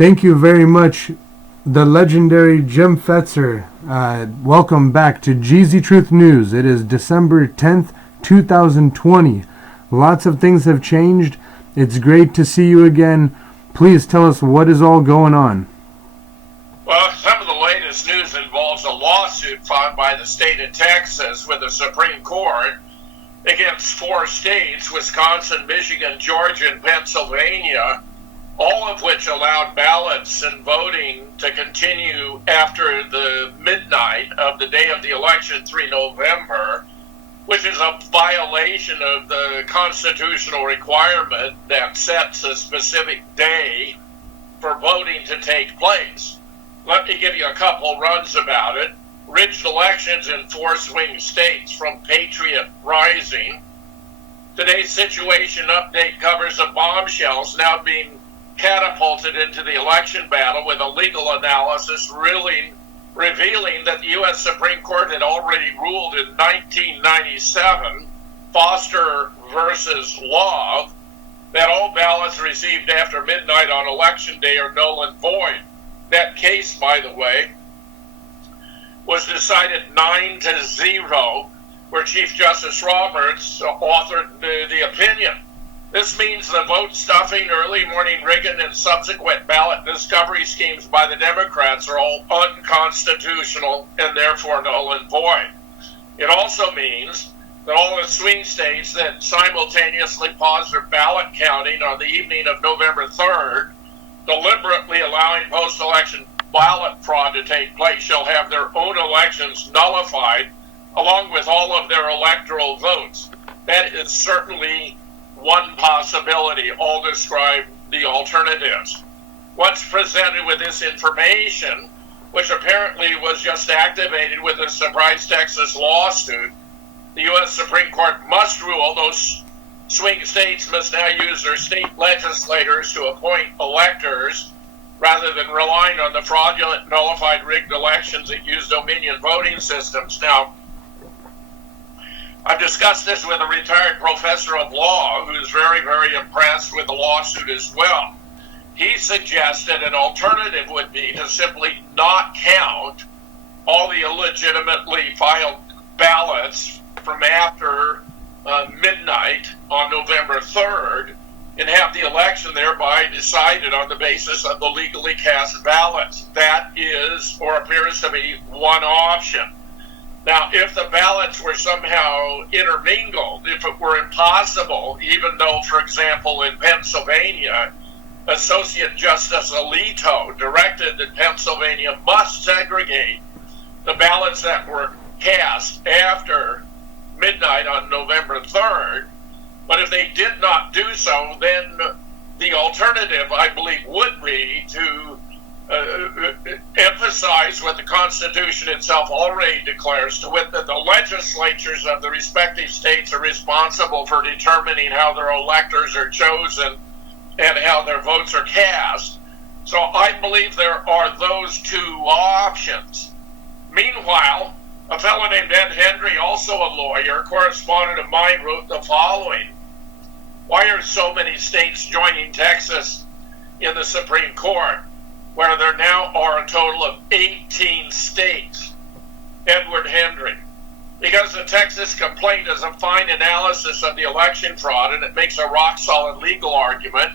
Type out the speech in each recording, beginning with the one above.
Thank you very much, the legendary Jim Fetzer. Welcome back to Geezy Truth News. It is December 10th, 2020. Lots of things have changed. It's great to see you again. Please tell us what is all going on. Well, some of the latest news involves a lawsuit filed by the state of Texas with the Supreme Court against 4 states, Wisconsin, Michigan, Georgia, and Pennsylvania, all of which allowed ballots and voting to continue after the midnight of the day of the election, 3 November, which is a violation of the constitutional requirement that sets a specific day for voting to take place. Let me give you a couple runs about it. Rigged elections in 4 swing states from Patriot Rising. Today's situation update covers the bombshells now being catapulted into the election battle, with a legal analysis really revealing that the U.S. Supreme Court had already ruled in 1997, Foster versus Love, that all ballots received after midnight on election day are null and void. That case, by the way, was decided 9-0, where Chief Justice Roberts authored the opinion. This means the vote stuffing, early morning rigging, and subsequent ballot discovery schemes by the Democrats are all unconstitutional and therefore null and void. It also means that all the swing states that simultaneously paused their ballot counting on the evening of November 3rd, deliberately allowing post-election ballot fraud to take place, shall have their own elections nullified along with all of their electoral votes. That is certainly one possibility. All describe the alternatives. Once presented with this information, which apparently was just activated with a surprise Texas lawsuit, the U.S. Supreme Court must rule those swing states must now use their state legislators to appoint electors rather than relying on the fraudulent, nullified, rigged elections that use Dominion voting systems. Now, I've discussed this with a retired professor of law who's very, very impressed with the lawsuit as well. He suggested an alternative would be to simply not count all the illegitimately filed ballots from after midnight on November 3rd and have the election thereby decided on the basis of the legally cast ballots. That is, or appears to be, one option. Now, if the ballots were somehow intermingled, if it were impossible, even though, for example, in Pennsylvania, Associate Justice Alito directed that Pennsylvania must segregate the ballots that were cast after midnight on November 3rd, but if they did not do so, then the alternative, I believe, would be to emphasize what the Constitution itself already declares, to wit that the legislatures of the respective states are responsible for determining how their electors are chosen and how their votes are cast. So I believe there are those 2 options. Meanwhile, a fellow named Ed Hendry, also a lawyer, correspondent of mine, wrote the following: why are so many states joining Texas in the Supreme Court, where there now are a total of 18 states? Edward Hendry: because the Texas complaint is a fine analysis of the election fraud, and it makes a rock-solid legal argument.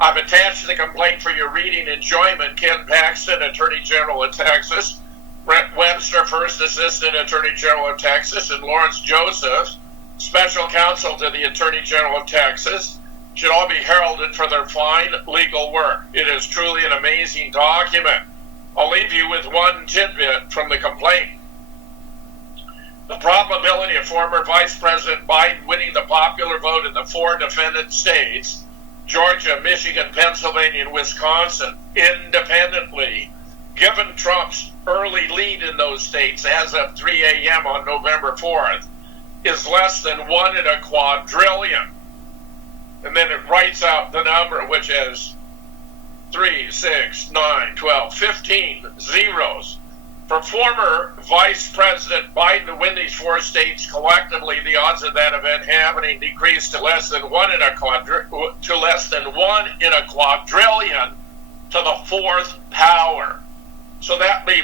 I've attached the complaint for your reading enjoyment. Ken Paxton, Attorney General of Texas, Brett Webster, First Assistant Attorney General of Texas, and Lawrence Joseph, Special Counsel to the Attorney General of Texas, should all be heralded for their fine legal work. It is truly an amazing document. I'll leave you with one tidbit from the complaint. The probability of former Vice President Biden winning the popular vote in the 4 defendant states, Georgia, Michigan, Pennsylvania, and Wisconsin, independently, given Trump's early lead in those states as of 3 a.m. on November 4th, is less than 1 in a quadrillion. And then it writes out the number, which is 3, 6, 9, 12, 15 zeros. For former Vice President Biden to win these 4 states collectively, the odds of that event happening decreased to less than 1 in a quadrillion to the fourth power. So that be,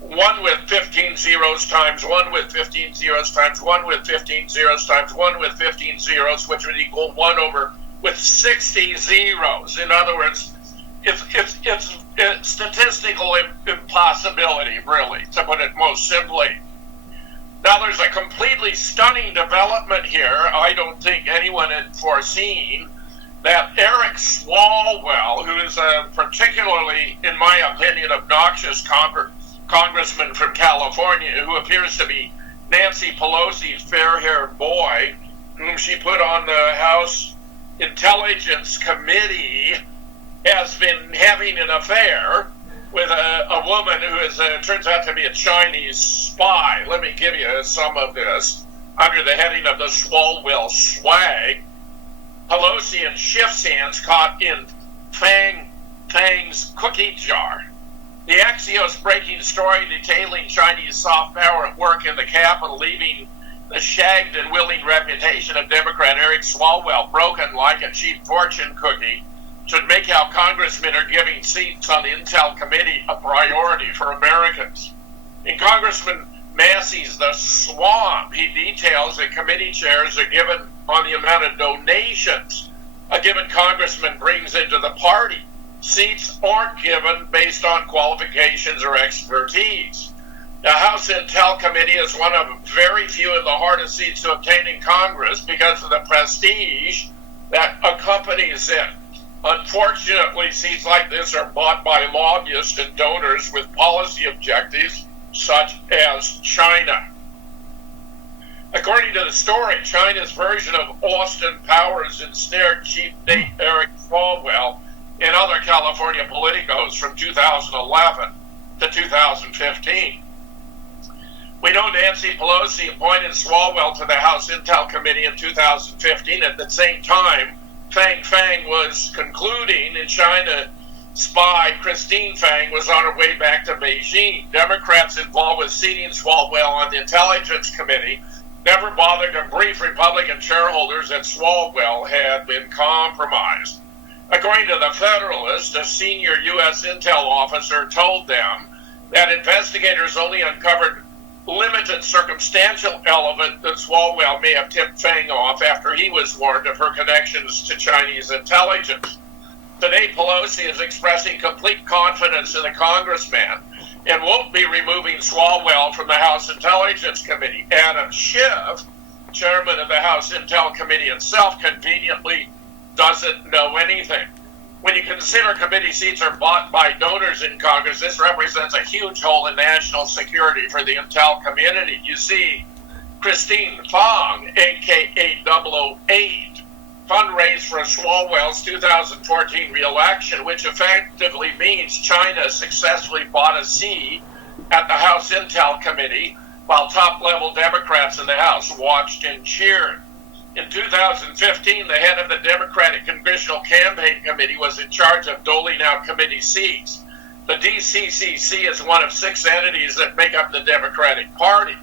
one with 15 zeros times one with 15 zeros times one with 15 zeros times one with 15 zeros, which would equal 1 over with 60 zeros. In other words, it's statistical impossibility, really, to put it most simply. Now, there's a completely stunning development here I don't think anyone had foreseen, that Eric Swalwell, who is a particularly, in my opinion, obnoxious congressman from California, who appears to be Nancy Pelosi's fair-haired boy, whom she put on the House Intelligence Committee, has been having an affair with a woman who turns out to be a Chinese spy. Let me give you some of this. Under the heading of the Swalwell swag, Pelosi and Schiff's hands caught in Fang's cookie jar. The Axios breaking story detailing Chinese soft power at work in the Capitol, leaving the shagged and willing reputation of Democrat Eric Swalwell broken like a cheap fortune cookie, should make how congressmen are giving seats on the Intel Committee a priority for Americans. In Congressman Massey's The Swamp, he details that committee chairs are given on the amount of donations a given congressman brings into the party. Seats aren't given based on qualifications or expertise. The House Intel Committee is one of very few of the hardest seats to obtain in Congress because of the prestige that accompanies it. Unfortunately, seats like this are bought by lobbyists and donors with policy objectives such as China. According to the story, China's version of Austin Powers ensnared Chief Nate Eric Swalwell and other California politicos from 2011 to 2015. We know Nancy Pelosi appointed Swalwell to the House Intel Committee in 2015. At the same time, Fang was concluding, and China spy Christine Fang was on her way back to Beijing. Democrats involved with seating Swalwell on the Intelligence Committee never bothered to brief Republican shareholders that Swalwell had been compromised. According to the Federalist, a senior U.S. Intel officer told them that investigators only uncovered limited circumstantial element that Swalwell may have tipped Fang off after he was warned of her connections to Chinese intelligence. Today, Pelosi is expressing complete confidence in the congressman and won't be removing Swalwell from the House Intelligence Committee. Adam Schiff, chairman of the House Intel Committee itself, conveniently doesn't know anything. When you consider committee seats are bought by donors in Congress, this represents a huge hole in national security for the Intel community. You see, Christine Fang, a.k.a. 008, fundraised for Swalwell's 2014 re-election, which effectively means China successfully bought a seat at the House Intel Committee, while top-level Democrats in the House watched and cheered. In 2015, the head of the Democratic Congressional Campaign Committee was in charge of doling out committee seats. The DCCC is one of 6 entities that make up the Democratic Party.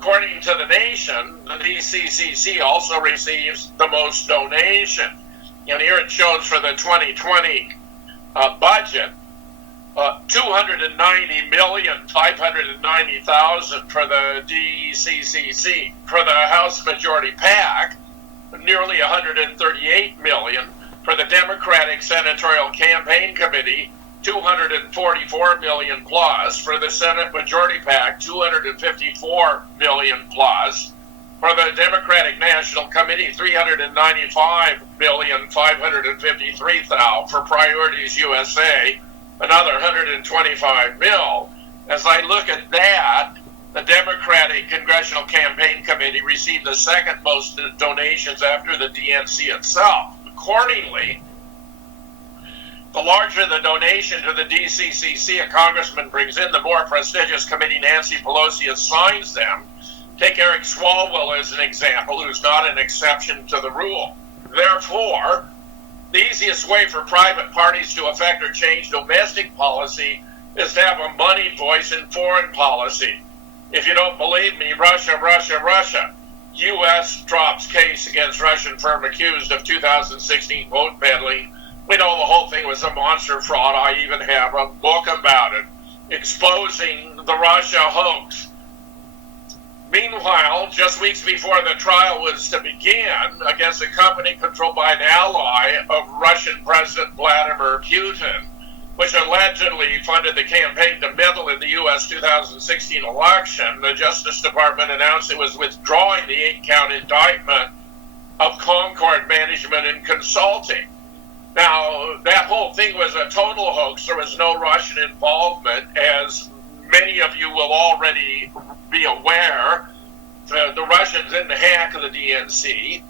According to The Nation, the DCCC also receives the most donation. And here it shows for the 2020 budget, $290,590,000 for the DCCC. For the House Majority PAC, nearly $138 million. For the Democratic Senatorial Campaign Committee, $244 million plus. For the Senate Majority PAC, $254 million plus. For the Democratic National Committee, $395,553,000. For Priorities USA, another $125 million. As I look at that, the Democratic Congressional Campaign Committee received the second most donations after the DNC itself. Accordingly, the larger the donation to the DCCC a congressman brings in, the more prestigious committee Nancy Pelosi assigns them. Take Eric Swalwell as an example, who's not an exception to the rule. Therefore, the easiest way for private parties to affect or change domestic policy is to have a moneyed voice in foreign policy. If you don't believe me, Russia. U.S. drops case against Russian firm accused of 2016 vote meddling. We know the was a monster fraud. I even have a book about it, exposing the Russia hoax. Meanwhile, just weeks before the trial was to begin against a company controlled by an ally of Russian President Vladimir Putin, which allegedly funded the campaign to meddle in the U.S. 2016 election, the Justice Department announced it was withdrawing the 8-count indictment of Concord Management and Consulting. Now, that whole thing was a total hoax. There was no Russian involvement, as many of you will already be aware. The Russians didn't hack the DNC.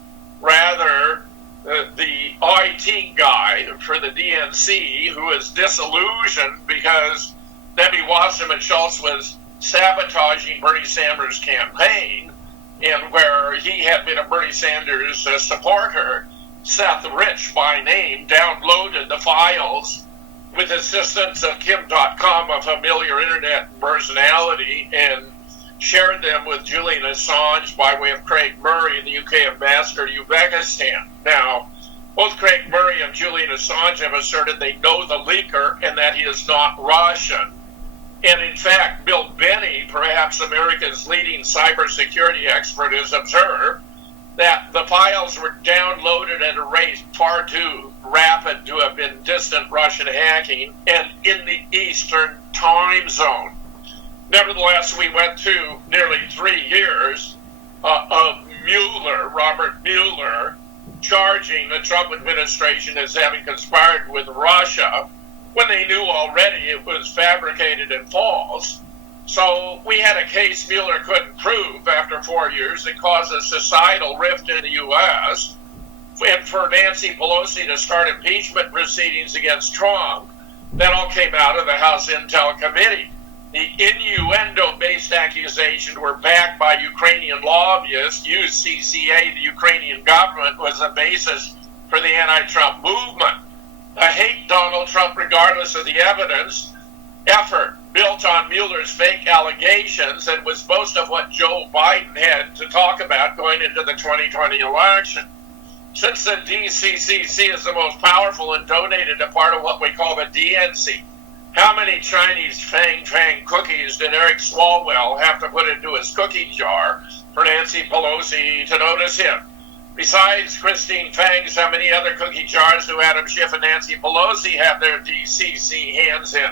Rather, the IT guy for the DNC, who was disillusioned because Debbie Wasserman Schultz was sabotaging Bernie Sanders' campaign, and where he had been a Bernie Sanders supporter, Seth Rich by name, downloaded the files with assistance of Kim.com, a familiar internet personality, and shared them with Julian Assange by way of Craig Murray, the UK ambassador to Uzbekistan. Now, both Craig Murray and Julian Assange have asserted they know the leaker and that he is not Russian. And in fact, Bill Binney, perhaps America's leading cybersecurity expert, has observed that the files were downloaded at a rate far too rapid to have been distant Russian hacking and in the Eastern time zone. Nevertheless, we went through nearly 3 years of Mueller, Robert Mueller, charging the Trump administration as having conspired with Russia when they knew already it was fabricated and false. So we had a case Mueller couldn't prove after 4 years that caused a societal rift in the U.S. and for Nancy Pelosi to start impeachment proceedings against Trump. That all came out of the House Intel Committee. The innuendo-based accusations were backed by Ukrainian lobbyists. UCCA, the Ukrainian government, was the basis for the anti-Trump movement. I hate Donald Trump regardless of the evidence. Effort built on Mueller's fake allegations and was most of what Joe Biden had to talk about going into the 2020 election. Since the DCCC is the most powerful and donated a part of what we call the DNC, how many Chinese Fang cookies did Eric Swalwell have to put into his cookie jar for Nancy Pelosi to notice him? Besides Christine Fang's, how many other cookie jars do Adam Schiff and Nancy Pelosi have their DCC hands in?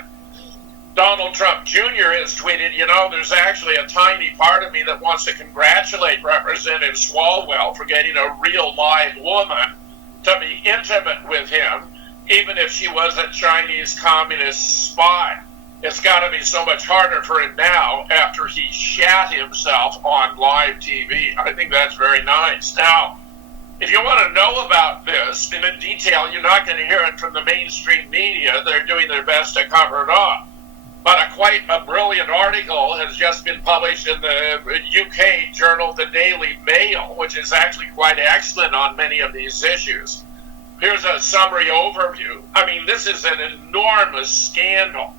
Donald Trump Jr. has tweeted, there's actually a tiny part of me that wants to congratulate Representative Swalwell for getting a real live woman to be intimate with him, even if she was a Chinese communist spy. It's got to be so much harder for him now after he shat himself on live TV. I think that's very nice. Now, if you want to know about this in detail, you're not going to hear it from the mainstream media. They're doing their best to cover it up. But quite a brilliant article has just been published in the UK journal The Daily Mail, which is actually quite excellent on many of these issues. Here's a summary overview. This is an enormous scandal.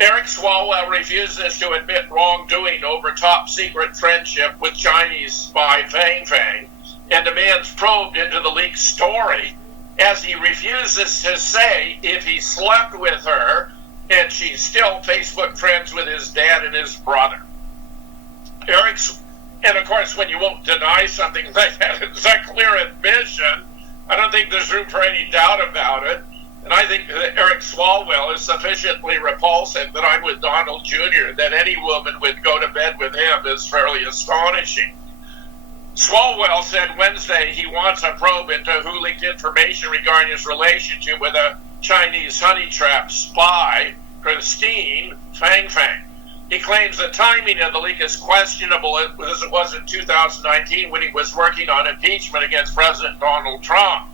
Eric Swalwell refuses to admit wrongdoing over top secret friendship with Chinese spy Fang and demands probe into the leaked story, as he refuses to say if he slept with her and she's still Facebook friends with his dad and his brother. And of course, when you won't deny something like that, it's a clear admission. I don't think there's room for any doubt about it. And I think that Eric Swalwell is sufficiently repulsive that I'm with Donald Jr., that any woman would go to bed with him is fairly astonishing. Swalwell said Wednesday he wants a probe into who leaked information regarding his relationship with a Chinese honey trap spy, Christine Fang. He claims the timing of the leak is questionable, as it was in 2019 when he was working on impeachment against President Donald Trump.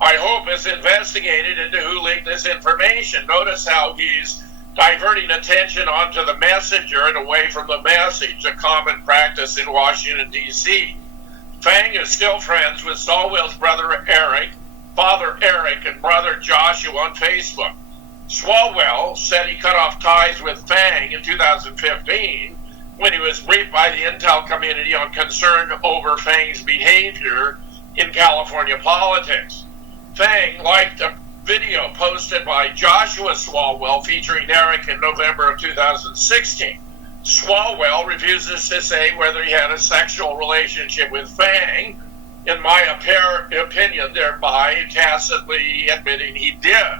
I hope it's investigated into who leaked this information. Notice how he's diverting attention onto the messenger and away from the message, a common practice in Washington, D.C. Fang is still friends with Swalwell's brother Eric, father Eric, and brother Joshua on Facebook. Swalwell said he cut off ties with Fang in 2015 when he was briefed by the intel community on concern over Fang's behavior in California politics. Fang liked a video posted posted by Joshua Swalwell featuring Eric in November of 2016. Swalwell refuses to say whether he had a sexual relationship with Fang, in my opinion, thereby tacitly admitting he did.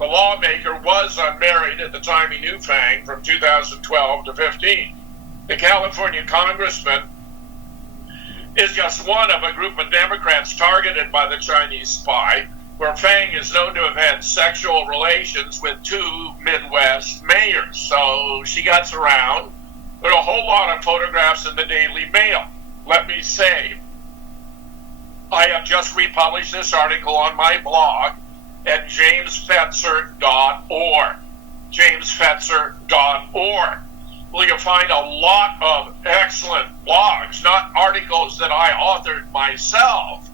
The lawmaker was unmarried at the time he knew Fang from 2012 to 15. The California congressman is just one of a group of Democrats targeted by the Chinese spy, where Fang is known to have had sexual relations with two Midwest mayors. So she gets around. There are a whole lot of photographs in the Daily Mail. Let me say, I have just republished this article on my blog at jamesfetzer.org. jamesfetzer.org. Well, you'll find a lot of excellent blogs, not articles that I authored myself,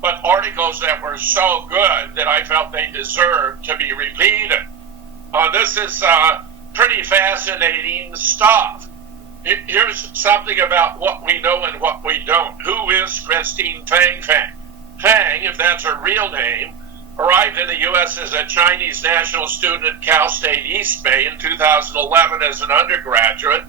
but articles that were so good that I felt they deserved to be repeated. This is pretty fascinating stuff. Here's something about what we know and what we don't. Who is Christine Fang Fang? Fang, if that's her real name, arrived in the U.S. as a Chinese national student at Cal State East Bay in 2011 as an undergraduate,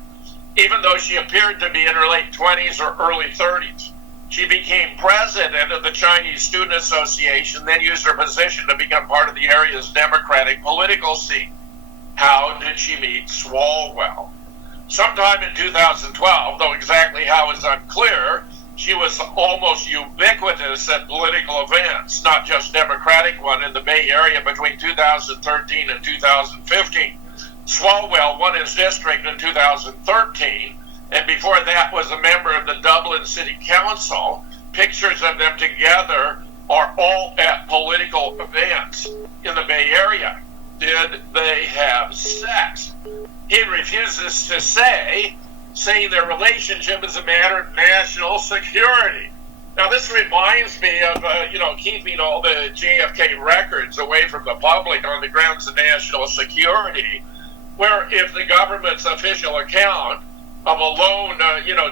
even though she appeared to be in her late 20s or early 30s. She became president of the Chinese Student Association, then used her position to become part of the area's Democratic political scene. How did she meet Swalwell? Sometime in 2012, though exactly how is unclear, she was almost ubiquitous at political events, not just Democratic one, in the Bay Area between 2013 and 2015. Swalwell won his district in 2013, and before that was a member of the Dublin City Council. Pictures of them together are all at political events in the Bay Area. Did they have sex? He refuses to say, saying their relationship is a matter of national security. Now, this reminds me of, keeping all the JFK records away from the public on the grounds of national security, where if the government's official account of a lone,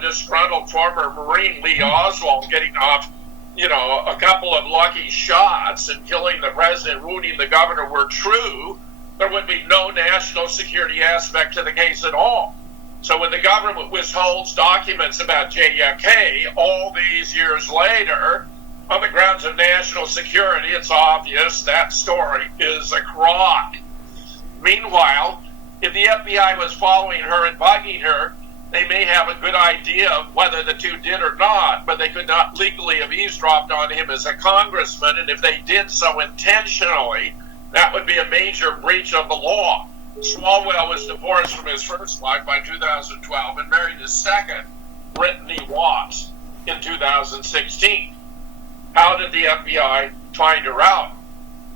disgruntled former Marine, Lee Oswald, getting off, a couple of lucky shots and killing the president, wounding the governor were true, there would be no national security aspect to the case at all. So when the government withholds documents about JFK all these years later, on the grounds of national security, it's obvious that story is a crock. Meanwhile, if the FBI was following her and bugging her, they may have a good idea of whether the two did or not, but they could not legally have eavesdropped on him as a congressman, and if they did so intentionally, that would be a major breach of the law. Swalwell was divorced from his first wife by 2012 and married his second, Brittany Watts, in 2016. How did the FBI find her out?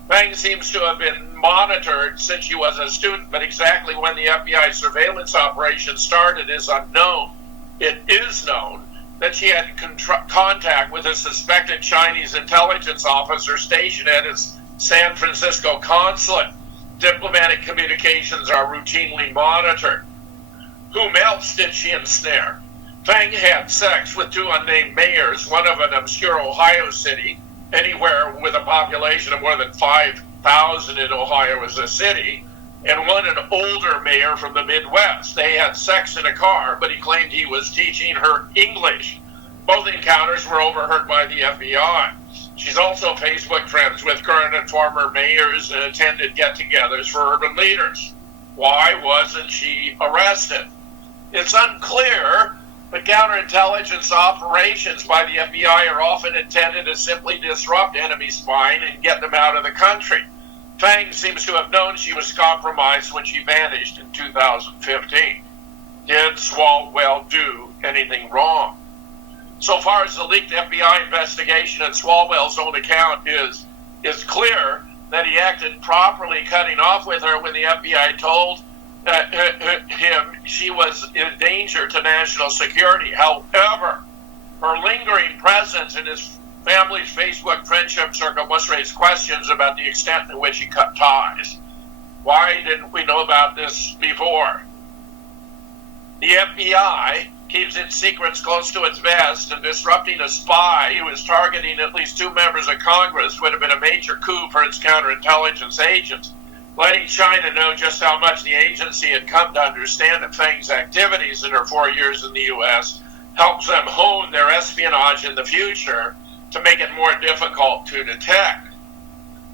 Fang seems to have been monitored since she was a student, but exactly when the FBI surveillance operation started is unknown. It is known that she had contact with a suspected Chinese intelligence officer stationed at his San Francisco consulate. Diplomatic communications are routinely monitored. Whom else did she ensnare? Fang had sex with two unnamed mayors, one of an obscure Ohio city, anywhere with a population of more than 5,000 in Ohio as a city, and one an older mayor from the Midwest. They had sex in a car, but he claimed he was teaching her English. Both encounters were overheard by the FBI. She's also Facebook friends with current and former mayors and attended get-togethers for urban leaders. Why wasn't she arrested? It's unclear, but counterintelligence operations by the FBI are often intended to simply disrupt enemy spying and get them out of the country. Fang seems to have known she was compromised when she vanished in 2015. Did Swalwell do anything wrong? So far as the leaked FBI investigation and Swalwell's own account is clear that he acted properly cutting off with her when the FBI told him she was in danger to national security. However, her lingering presence in his family's Facebook friendship circle must raise questions about the extent to which he cut ties. Why didn't we know about this before? The FBI keeps its secrets close to its vest, and disrupting a spy who is targeting at least two members of Congress would have been a major coup for its counterintelligence agents. letting China know just how much the agency had come to understand that Fang's activities in her 4 years in the U.S. helps them hone their espionage in the future to make it more difficult to detect.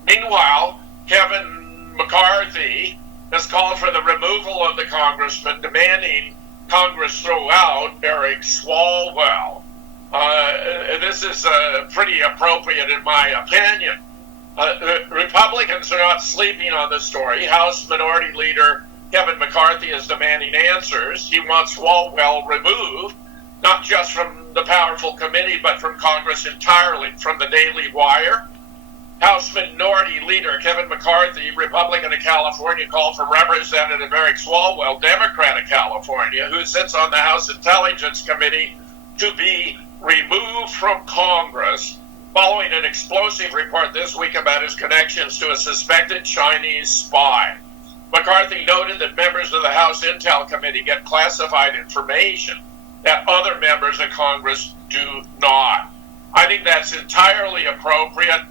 Meanwhile, Kevin McCarthy has called for the removal of the congressman, demanding Congress throw out Eric Swalwell. This is pretty appropriate in my opinion. Republicans are not sleeping on this story. House Minority Leader Kevin McCarthy is demanding answers. He wants Swalwell removed, not just from the powerful committee, but from Congress entirely. From the Daily Wire, House Minority Leader Kevin McCarthy, Republican of California, called for Representative Eric Swalwell, Democrat of California, who sits on the House Intelligence Committee, to be removed from Congress following an explosive report this week about his connections to a suspected Chinese spy. McCarthy noted that members of the House Intel Committee get classified information that other members of Congress do not. I think that's entirely appropriate,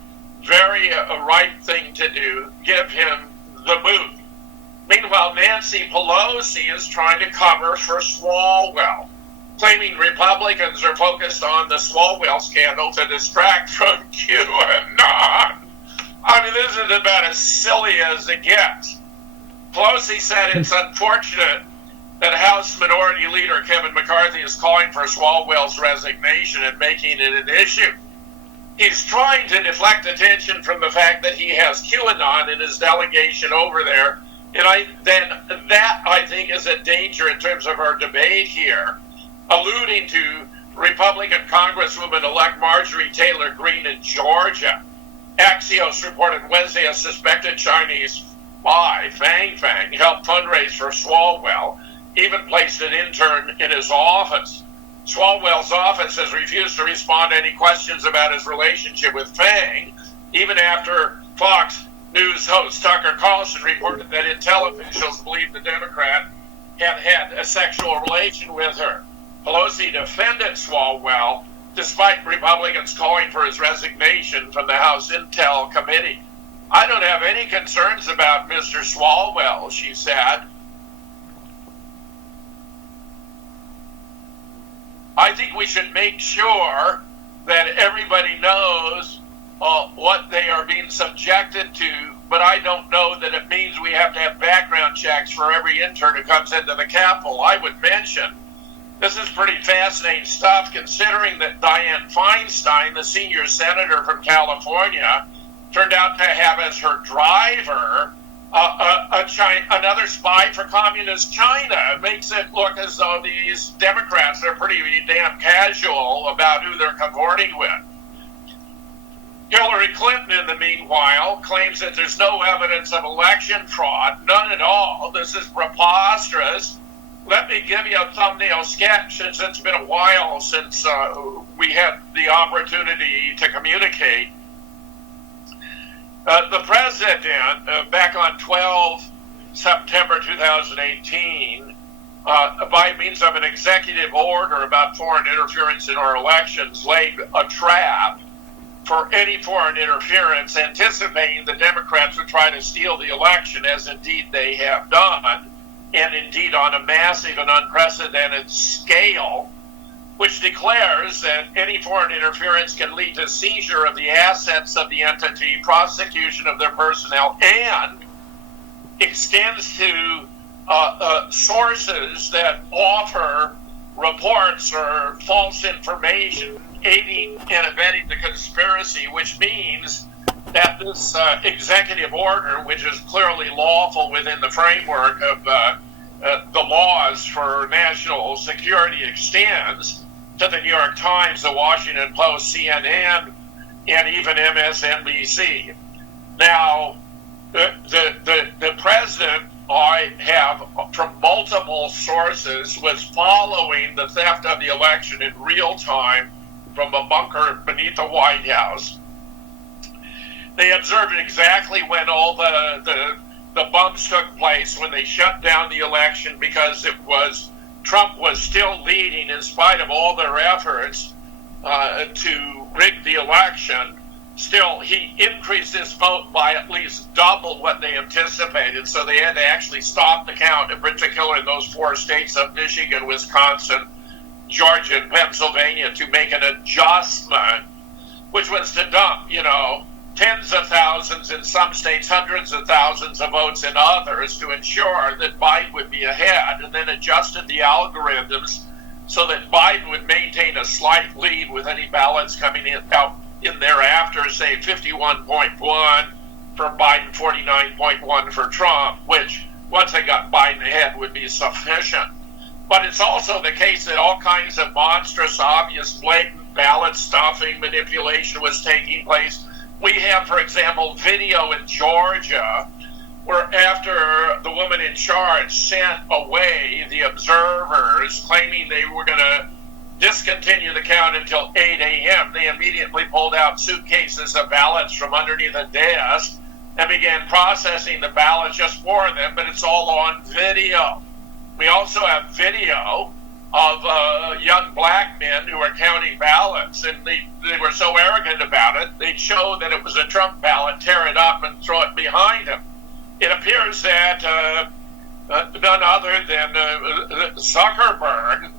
very right thing to do. Give him the boot. Meanwhile, Nancy Pelosi is trying to cover for Swalwell, claiming Republicans are focused on the Swalwell scandal to distract from QAnon. I mean, this is about as silly as it gets. Pelosi said it's unfortunate that House Minority Leader Kevin McCarthy is calling for Swalwell's resignation and making it an issue. He's trying to deflect attention from the fact that he has QAnon in his delegation over there. And that, I think, is a danger in terms of our debate here, alluding to Republican Congresswoman-elect Marjorie Taylor Greene in Georgia. Axios reported Wednesday a suspected Chinese spy, Fang, helped fundraise for Swalwell, even placed an intern in his office. Swalwell's office has refused to respond to any questions about his relationship with Fang, even after Fox News host Tucker Carlson reported that intel officials believed the Democrat had a sexual relation with her. Pelosi defended Swalwell, despite Republicans calling for his resignation from the House Intel Committee. I don't have any concerns about Mr. Swalwell, she said. I think we should make sure that everybody knows what they are being subjected to, but I don't know that it means we have to have background checks for every intern who comes into the Capitol. I would mention, this is pretty fascinating stuff, considering that Dianne Feinstein, the senior senator from California, turned out to have as her driver another spy for communist China. It makes it look as though these Democrats are pretty damn casual about who they're cavorting with. Hillary Clinton, in the meanwhile, claims that there's no evidence of election fraud, none at all. This is preposterous. Let me give you a thumbnail sketch, since it's been a while since we had the opportunity to communicate. The president, back on 12 September 2018, by means of an executive order about foreign interference in our elections, laid a trap for any foreign interference, anticipating the Democrats would try to steal the election, as indeed they have done, and indeed on a massive and unprecedented scale, which declares that any foreign interference can lead to seizure of the assets of the entity, prosecution of their personnel, and extends to sources that offer reports or false information, aiding and abetting the conspiracy, which means that this executive order, which is clearly lawful within the framework of the laws for national security, extends to the New York Times, the Washington Post, CNN, and even MSNBC. Now, the president, I have from multiple sources, was following the theft of the election in real time from a bunker beneath the White House. They observed exactly when all the bumps took place, when they shut down the election, because Trump was still leading in spite of all their efforts to rig the election. still, he increased his vote by at least double what they anticipated. So they had to actually stop the count, in particular in those 4 states of Michigan, Wisconsin, Georgia, and Pennsylvania, to make an adjustment, which was to dump, tens of thousands in some states, hundreds of thousands of votes in others, to ensure that Biden would be ahead, and then adjusted the algorithms so that Biden would maintain a slight lead with any ballots coming out in thereafter, say 51.1 for Biden, 49.1 for Trump, which, once they got Biden ahead, would be sufficient. But it's also the case that all kinds of monstrous, obvious, blatant ballot stuffing, manipulation was taking place. We have, for example, video in Georgia where after the woman in charge sent away the observers, claiming they were going to discontinue the count until 8 a.m., they immediately pulled out suitcases of ballots from underneath a desk and began processing the ballots just for them, but it's all on video. We also have video of young black men who are counting ballots, and they were so arrogant about it, they'd show that it was a Trump ballot, tear it up, and throw it behind him. It appears that none other than Zuckerberg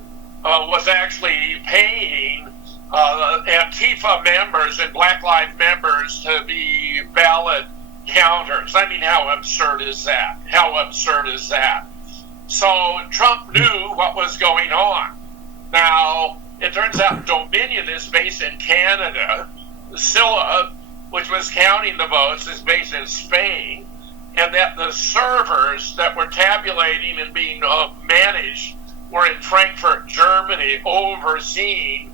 was actually paying Antifa members and Black Lives members to be ballot counters. I mean, how absurd is that? How absurd is that? So Trump knew what was going on. Now, it turns out Dominion is based in Canada. Scylla, which was counting the votes, is based in Spain, and that the servers that were tabulating and being managed were in Frankfurt, Germany, overseen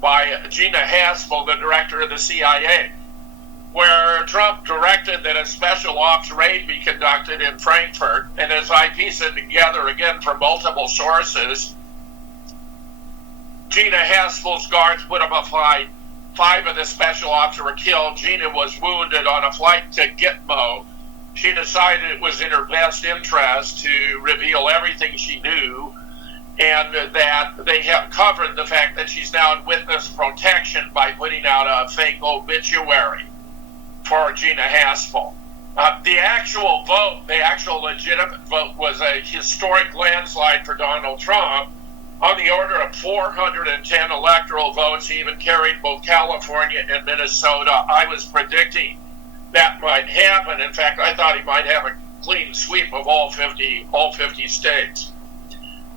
by Gina Haspel, the director of the CIA, where Trump directed that a special ops raid be conducted in Frankfurt. And as I piece it together again from multiple sources, Gina Haspel's guards put up a fight. 5 of the special ops were killed. Gina was wounded on a flight to Gitmo. She decided it was in her best interest to reveal everything she knew, and that they have covered the fact that she's now in witness protection by putting out a fake obituary for Gina Haspel. The actual vote, the actual legitimate vote, was a historic landslide for Donald Trump on the order of 410 electoral votes. He even carried both California and Minnesota. I was predicting that might happen. In fact, I thought he might have a clean sweep of all 50 states.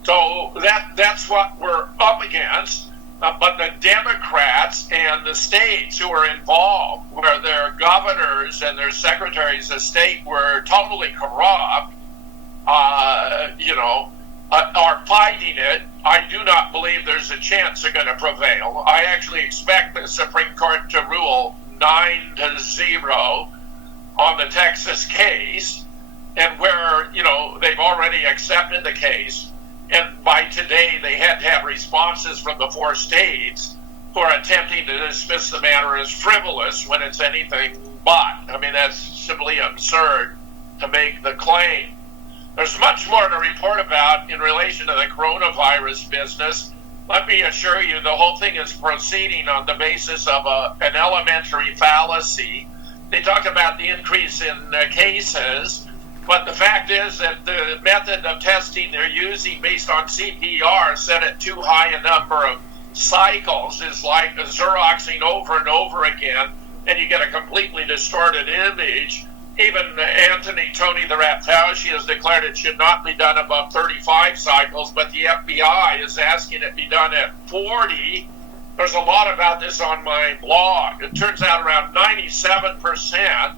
So that's what we're up against. But the Democrats and the states who are involved, where their governors and their secretaries of state were totally corrupt, are fighting it. I do not believe there's a chance they're going to prevail. I actually expect the Supreme Court to rule 9-0 on the Texas case, and where, they've already accepted the case. And by today, they had to have responses from the 4 states who are attempting to dismiss the matter as frivolous when it's anything but. I mean, that's simply absurd to make the claim. There's much more to report about in relation to the coronavirus business. Let me assure you, the whole thing is proceeding on the basis of an elementary fallacy. They talk about the increase in cases, but the fact is that the method of testing they're using based on CPR set at too high a number of cycles is like Xeroxing over and over again, and you get a completely distorted image. Even Tony the Rat Fauci has declared it should not be done above 35 cycles, but the FBI is asking it be done at 40. There's a lot about this on my blog. It turns out around 97%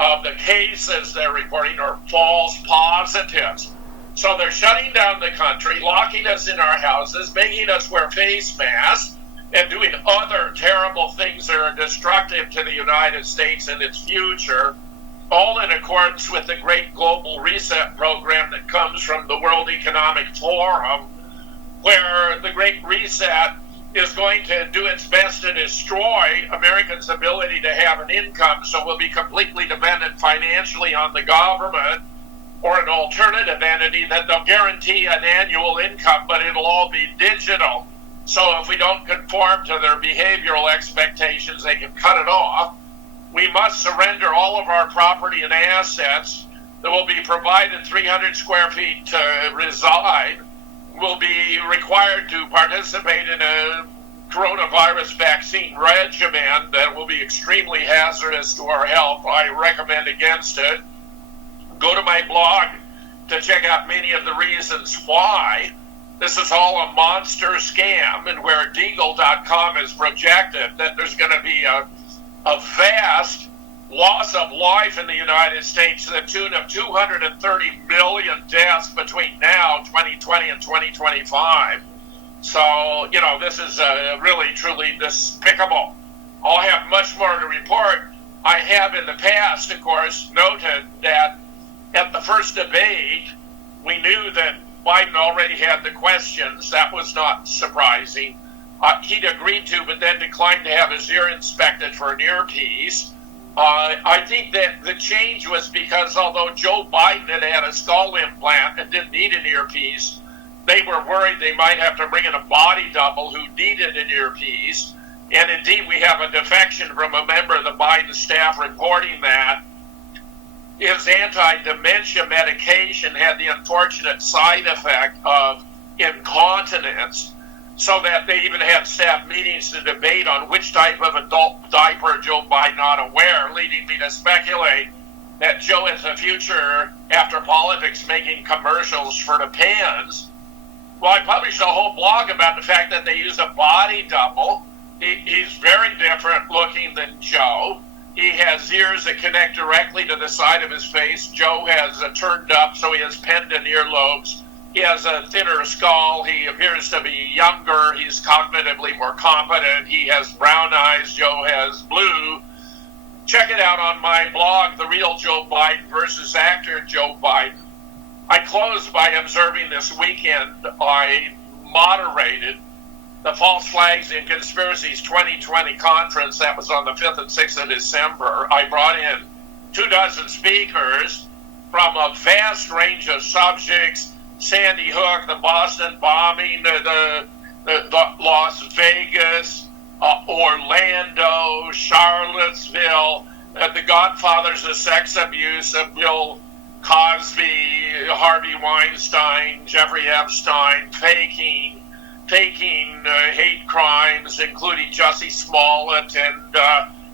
of the cases they're reporting are false positives. So they're shutting down the country, locking us in our houses, making us wear face masks, and doing other terrible things that are destructive to the United States and its future, all in accordance with the Great Global Reset program that comes from the World Economic Forum, where the Great Reset is going to do its best to destroy Americans' ability to have an income, so we'll be completely dependent financially on the government or an alternative entity that they'll guarantee an annual income, but it'll all be digital. So if we don't conform to their behavioral expectations, they can cut it off. We must surrender all of our property and assets. There will be provided 300 square feet to reside. Will be required to participate in a coronavirus vaccine regimen that will be extremely hazardous to our health. I recommend against it. Go to my blog to check out many of the reasons why. This is all a monster scam, and where Deagle.com has projected that there's going to be a vast loss of life in the United States to the tune of 230 million deaths between now, 2020, and 2025. So, this is really, truly despicable. I'll have much more to report. I have in the past, of course, noted that at the first debate, we knew that Biden already had the questions. That was not surprising. He'd agreed to, but then declined to have his ear inspected for an earpiece. I think that the change was because although Joe Biden had a skull implant and didn't need an earpiece, they were worried they might have to bring in a body double who needed an earpiece. And indeed, we have a defection from a member of the Biden staff reporting that his anti-dementia medication had the unfortunate side effect of incontinence, so that they even had staff meetings to debate on which type of adult diaper Joe Biden ought to wear, leading me to speculate that Joe has a future after politics making commercials for the pans. Well, I published a whole blog about the fact that they use a body double. He's very different looking than Joe. He has ears that connect directly to the side of his face. Joe has turned up, so he has pendant earlobes. He has a thinner skull. He appears to be younger. He's cognitively more competent. He has brown eyes. Joe has blue. Check it out on my blog, The Real Joe Biden versus Actor Joe Biden. I closed by observing this weekend I moderated the False Flags and Conspiracies 2020 conference that was on the 5th and 6th of December. I brought in 24 speakers from a vast range of subjects: Sandy Hook, the Boston bombing, the Las Vegas, Orlando, Charlottesville, the godfathers of sex abuse of Bill Cosby, Harvey Weinstein, Jeffrey Epstein, faking hate crimes, including Jussie Smollett and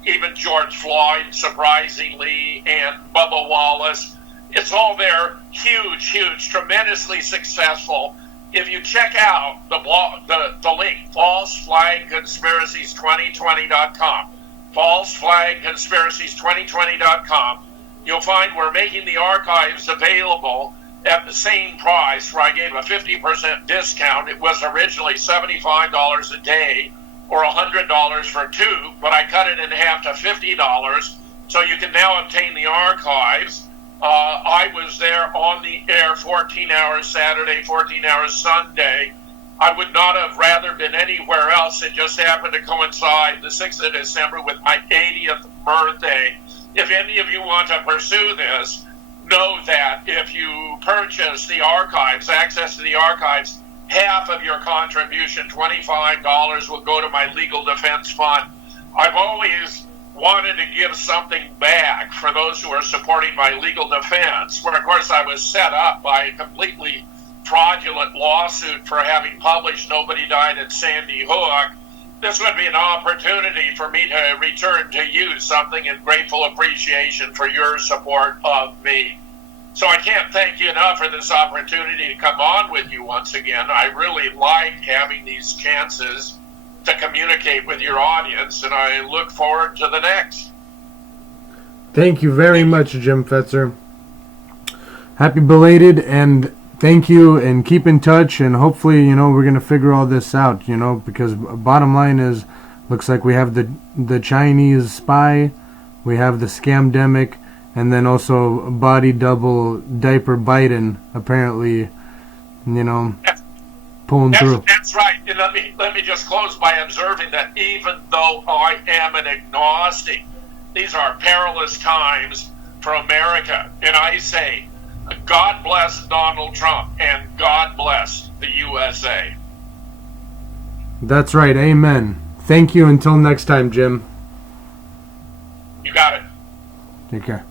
even George Floyd, surprisingly, and Bubba Wallace. It's all there, huge, tremendously successful. If you check out the blog, the link, falseflagconspiracies2020.com, falseflagconspiracies2020.com, you'll find we're making the archives available at the same price, where I gave a 50% discount. It was originally $75 a day or $100 for two, but I cut it in half to $50, so you can now obtain the archives. I was there on the air 14 hours Saturday, 14 hours Sunday. I would not have rather been anywhere else. It just happened to coincide the 6th of December with my 80th birthday. If any of you want to pursue this, know that if you purchase the archives, access to the archives, half of your contribution, $25, will go to my legal defense fund. I've always wanted to give something back for those who are supporting my legal defense, where, of course, I was set up by a completely fraudulent lawsuit for having published Nobody Died at Sandy Hook. This would be an opportunity for me to return to you something in grateful appreciation for your support of me. So I can't thank you enough for this opportunity to come on with you once again. I really like having these chances to communicate with your audience, and I look forward to the next. Thank you very much, Jim Fetzer. Happy belated, and thank you, and keep in touch, and hopefully, we're going to figure all this out, because bottom line is, looks like we have the Chinese spy, we have the Scamdemic, and then also body double Diaper Biden, apparently, pulling through. That's right. And let me just close by observing that even though I am an agnostic, these are perilous times for America. And I say, God bless Donald Trump, and God bless the USA. That's right. Amen. Thank you. Until next time, Jim. You got it. Take care.